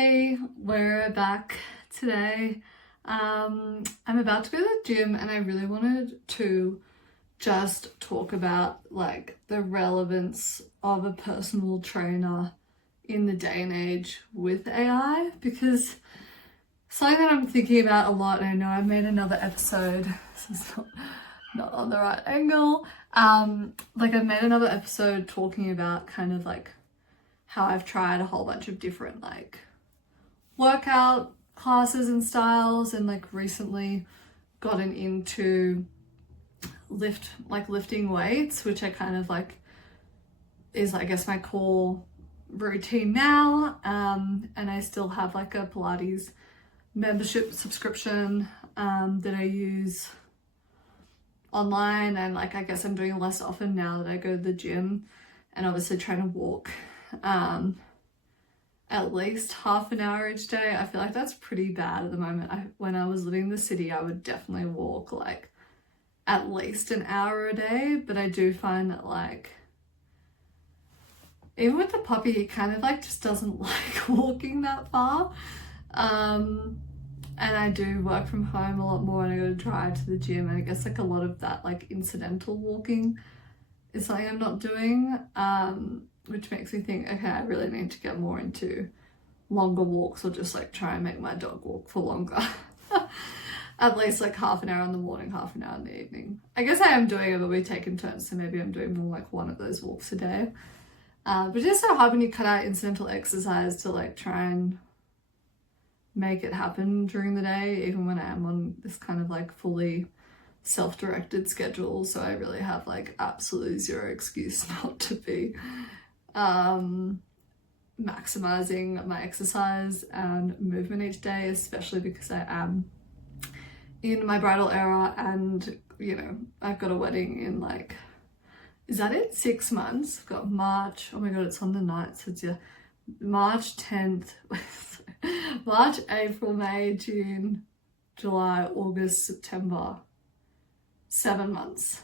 Hey, we're back today. I'm about to go to the gym and I really wanted to just talk about like the relevance of a personal trainer in the day and age with AI, because something that I'm thinking about a lot, and I know I made another episode, this is not on the right angle. I've made another episode talking about kind of like how I've tried a whole bunch of different like workout classes and styles, and like recently gotten into lifting weights, which I kind of like is I guess my core routine now. And I still have like a Pilates membership subscription that I use online, and like I guess I'm doing it less often now that I go to the gym, and obviously trying to walk at least half an hour each day. I feel like that's pretty bad at the moment. When I was living in the city, I would definitely walk like at least an hour a day, but I do find that like even with the puppy, he kind of like just doesn't like walking that far. And I do work from home a lot more, and I go to drive to the gym, and I guess like a lot of that like incidental walking is something I'm not doing, which makes me think, okay, I really need to get more into longer walks, or just like try and make my dog walk for longer. At least like half an hour in the morning, half an hour in the evening. I guess I am doing it, but we take in turns, so maybe I'm doing more like one of those walks a day. But it's just so hard when you cut out incidental exercise to like try and make it happen during the day, even when I am on this kind of like fully self-directed schedule. So I really have like absolutely zero excuse not to be maximizing my exercise and movement each day, especially because I am in my bridal era, and you know, I've got a wedding in like, is that it? 6 months. I've got March, oh my god, it's on the 9th, so it's March 10th, March, April, May, June, July, August, September, 7 months.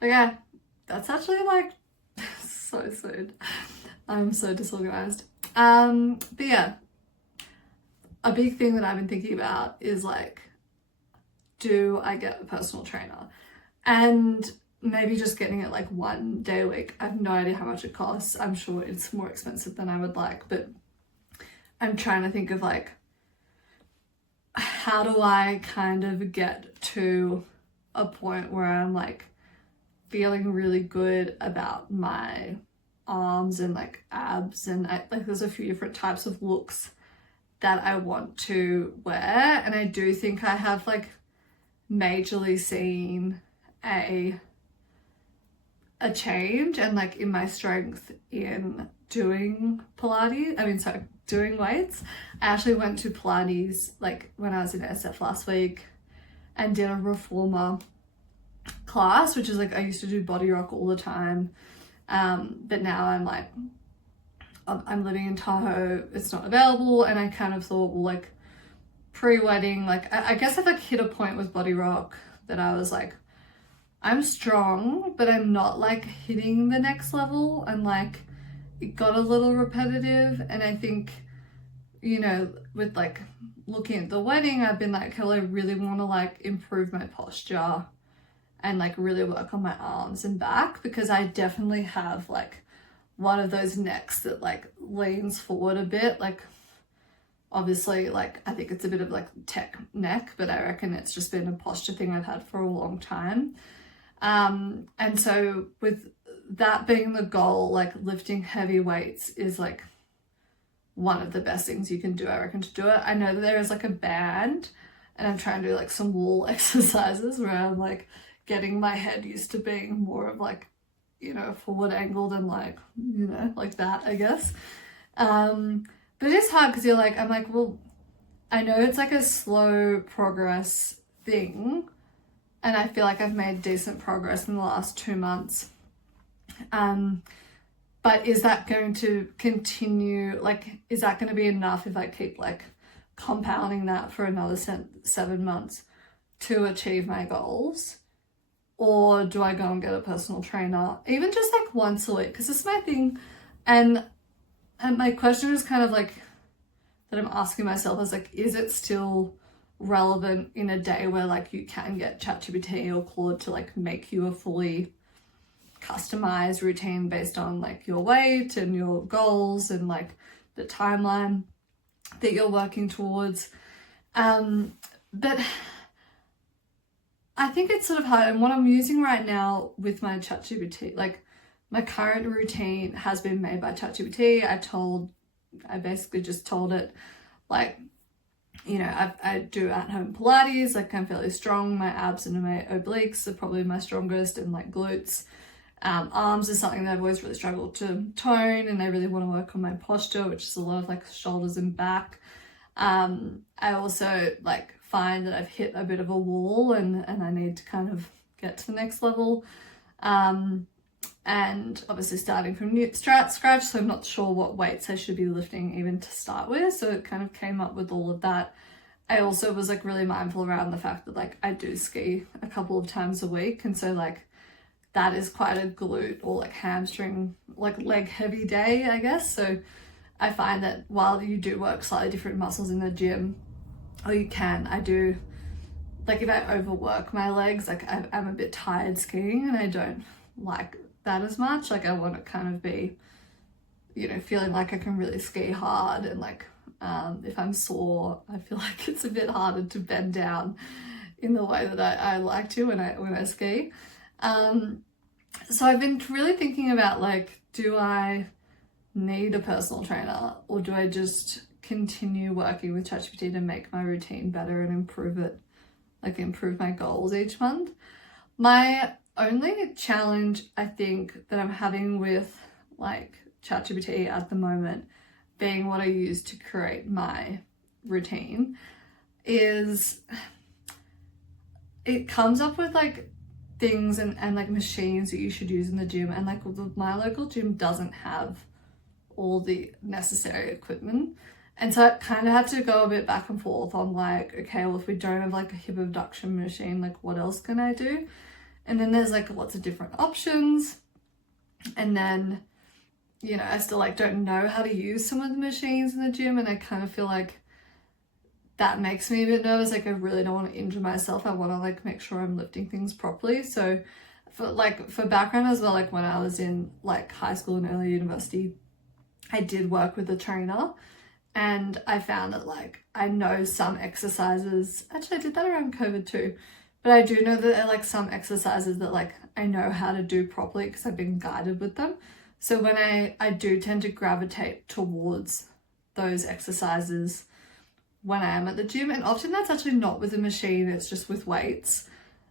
Okay, that's actually like so soon. I'm so disorganized. But yeah, a big thing that I've been thinking about is like, do I get a personal trainer? And maybe just getting it like 1 day a week. I have no idea how much it costs. I'm sure it's more expensive than I would like, but I'm trying to think of like, how do I kind of get to a point where I'm like feeling really good about my arms and like abs, and like there's a few different types of looks that I want to wear, and I do think I have like majorly seen a change and like in my strength in doing doing weights. I actually went to Pilates like when I was in SF last week and did a reformer class, which is like, I used to do body rock all the time, but now I'm living in Tahoe, it's not available, and I kind of thought, well, like pre-wedding, like I guess I've like hit a point with body rock that I was like, I'm strong, but I'm not like hitting the next level, and like it got a little repetitive. And I think, you know, with like looking at the wedding, I've been like, I really want to like improve my posture and like really work on my arms and back, because I definitely have like one of those necks that like leans forward a bit. Like obviously, like I think it's a bit of like tech neck, but I reckon it's just been a posture thing I've had for a long time. And so with that being the goal, like lifting heavy weights is like one of the best things you can do, I reckon, to do it. I know that there is like a band, and I'm trying to do like some wall exercises where I'm like getting my head used to being more of like, you know, forward angled and like, you know, like that, I guess. But it is hard because you're like, I'm like, well, I know it's like a slow progress thing, and I feel like I've made decent progress in the last 2 months. But is that going to continue? Like, is that going to be enough if I keep like compounding that for another 7 months to achieve my goals? Or do I go and get a personal trainer, even just like once a week? Because it's my thing. And And my question is kind of like, that I'm asking myself is like, is it still relevant in a day where like you can get ChatGPT or Claude to like make you a fully customized routine based on like your weight and your goals and like the timeline that you're working towards. But I think it's sort of hard. And what I'm using right now with my ChatGPT, like my current routine has been made by ChatGPT. I basically just told it, like, you know, I do at-home Pilates, like I'm fairly strong. My abs and my obliques are probably my strongest, and like glutes. Arms is something that I've always really struggled to tone, and I really want to work on my posture, which is a lot of like shoulders and back. I also like find that I've hit a bit of a wall and I need to kind of get to the next level. And obviously starting from scratch, so I'm not sure what weights I should be lifting even to start with. So it kind of came up with all of that. I also was like really mindful around the fact that like I do ski a couple of times a week, and so like that is quite a glute or like hamstring, like leg heavy day, I guess. So I find that while you do work slightly different muscles in the gym, or you can, I do, like if I overwork my legs, like I'm a bit tired skiing and I don't like that as much. Like I want to kind of be, you know, feeling like I can really ski hard, and like if I'm sore, I feel like it's a bit harder to bend down in the way that I like to when I ski. So I've been really thinking about like, do I need a personal trainer, or do I just continue working with ChatGPT to make my routine better and improve it, like improve my goals each month? My only challenge I think that I'm having with like ChatGPT at the moment, being what I use to create my routine, is it comes up with like things and like machines that you should use in the gym, and like my local gym doesn't have all the necessary equipment. And so I kind of had to go a bit back and forth on like, okay, well, if we don't have like a hip abduction machine, like what else can I do? And then there's like lots of different options. And then, you know, I still like don't know how to use some of the machines in the gym, and I kind of feel like that makes me a bit nervous. Like I really don't want to injure myself. I want to like make sure I'm lifting things properly. So for background as well, like when I was in like high school and early university, I did work with a trainer, and I found that like I know some exercises, actually I did that around COVID too, but I do know that there are like some exercises that like I know how to do properly because I've been guided with them. So when I do tend to gravitate towards those exercises when I am at the gym, and often that's actually not with a machine, it's just with weights,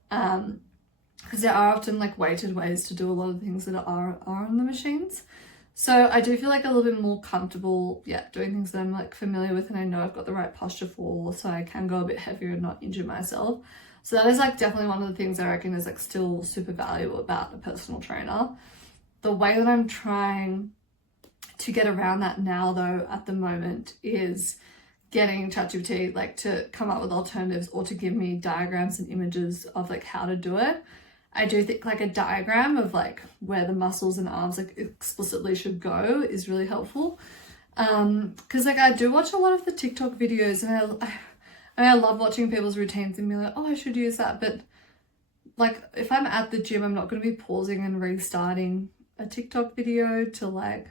because there are often like weighted ways to do a lot of things that are on the machines. So I do feel like a little bit more comfortable, doing things that I'm like familiar with and I know I've got the right posture for, so I can go a bit heavier and not injure myself. So that is like definitely one of the things I reckon is like still super valuable about a personal trainer. The way that I'm trying to get around that now though at the moment is getting ChatGPT like to come up with alternatives, or to give me diagrams and images of like how to do it. I do think like a diagram of like where the muscles and arms like explicitly should go is really helpful. Because like I do watch a lot of the TikTok videos, and I love watching people's routines and be like, oh, I should use that. But like if I'm at the gym, I'm not going to be pausing and restarting a TikTok video to like,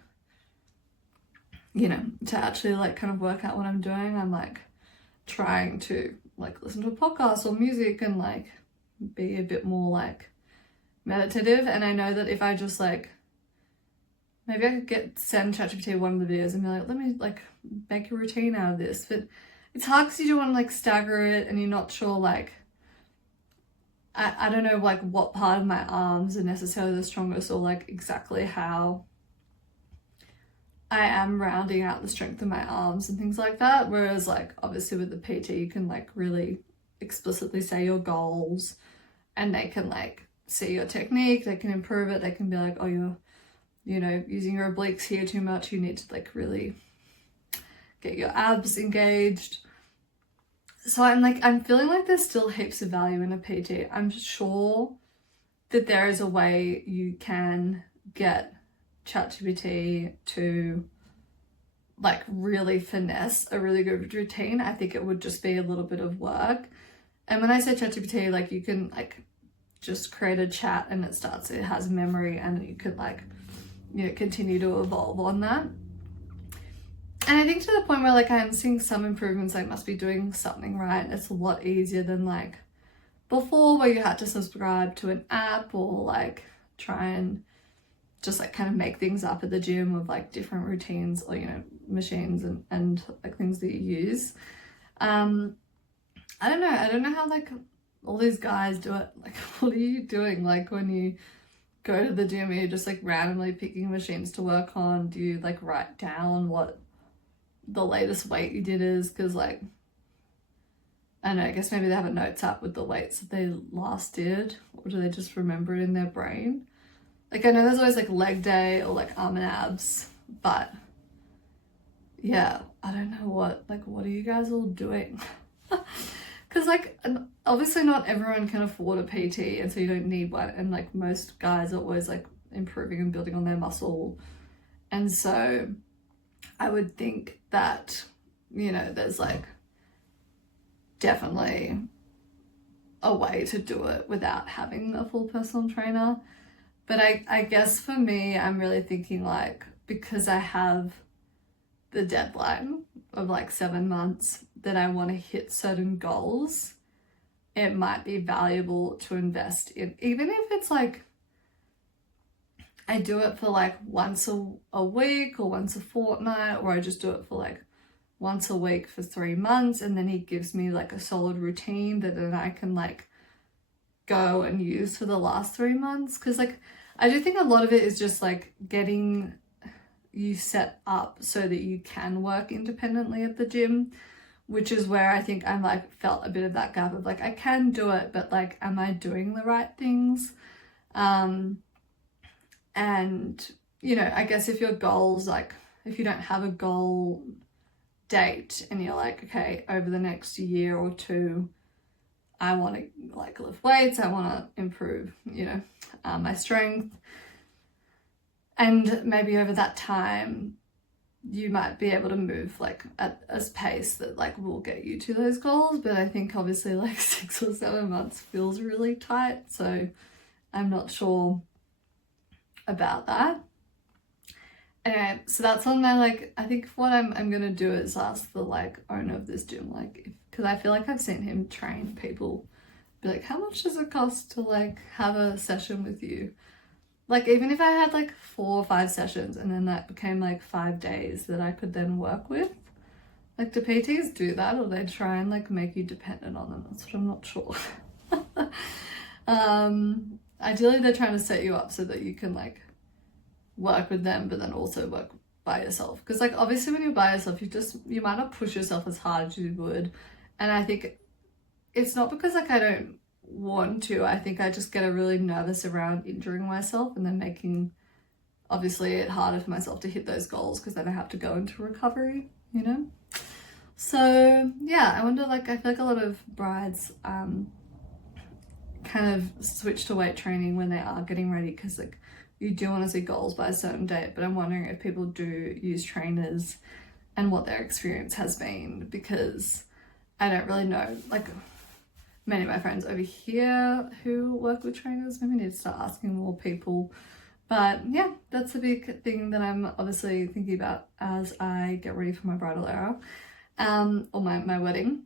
you know, to actually like kind of work out what I'm doing. I'm like trying to like listen to a podcast or music and like be a bit more like meditative. And I know that if I just like, maybe I could send ChatGPT one of the videos and be like, let me like make a routine out of this. But it's hard because you do want to like stagger it, and you're not sure like, I don't know like what part of my arms are necessarily the strongest, or like exactly how I am rounding out the strength of my arms and things like that. Whereas like obviously with the PT, you can like really explicitly say your goals, and they can like see your technique, they can improve it, they can be like, oh, you're, you know, using your obliques here too much, you need to like really get your abs engaged. So I'm feeling like there's still heaps of value in a PT. I'm sure that there is a way you can get ChatGPT to like really finesse a really good routine. I think it would just be a little bit of work. And when I say ChatGPT, like you can like just create a chat and it has memory, and you could like, you know, continue to evolve on that. And I think to the point where like I'm seeing some improvements, I must be doing something right. It's a lot easier than like before, where you had to subscribe to an app or like try and just like kind of make things up at the gym with like different routines or, you know, machines and like things that you use. I don't know how like all these guys do it. Like, what are you doing? Like when you go to the gym, are you just like randomly picking machines to work on? Do you like write down what the latest weight you did is? Because like, I don't know, I guess maybe they have a notes app with the weights that they last did, or do they just remember it in their brain? Like I know there's always like leg day or like arm and abs, but yeah, I don't know what are you guys all doing? Because like obviously not everyone can afford a PT, and so you don't need one, and like most guys are always like improving and building on their muscle, and so I would think that, you know, there's like definitely a way to do it without having a full personal trainer. But I guess for me, I'm really thinking like, because I have the deadline of like 7 months that I want to hit certain goals, it might be valuable to invest in, even if it's like I do it for like once a week or once a fortnight, or I just do it for like once a week for 3 months, and then he gives me like a solid routine that then I can like go and use for the last 3 months. Because like I do think a lot of it is just like getting you set up so that you can work independently at the gym, which is where I think I'm like felt a bit of that gap of like I can do it, but like am I doing the right things? And you know, I guess if your goals, like if you don't have a goal date and you're like, okay, over the next year or two I want to like lift weights, I want to improve, you know, my strength, and maybe over that time you might be able to move like at a pace that like will get you to those goals. But I think obviously like 6 or 7 months feels really tight, so I'm not sure about that. Anyway, so that's on my like, I think what I'm gonna do is ask the like owner of this gym, like, because I feel like I've seen him train people, be like, how much does it cost to like have a session with you? Like even if I had like 4 or 5 sessions and then that became like 5 days that I could then work with, like do PTs do that, or they try and like make you dependent on them? That's what I'm not sure. Ideally they're trying to set you up so that you can like work with them but then also work by yourself, because like obviously when you're by yourself you might not push yourself as hard as you would. And I think it's not because like I don't want to, I think I just get really nervous around injuring myself and then making obviously it harder for myself to hit those goals, because then I have to go into recovery, you know. So yeah, I wonder, like I feel like a lot of brides kind of switch to weight training when they are getting ready, because like you do want to see goals by a certain date. But I'm wondering if people do use trainers and what their experience has been, because I don't really know, like many of my friends over here who work with trainers, maybe need to start asking more people. But yeah, that's a big thing that I'm obviously thinking about as I get ready for my bridal era, or my wedding.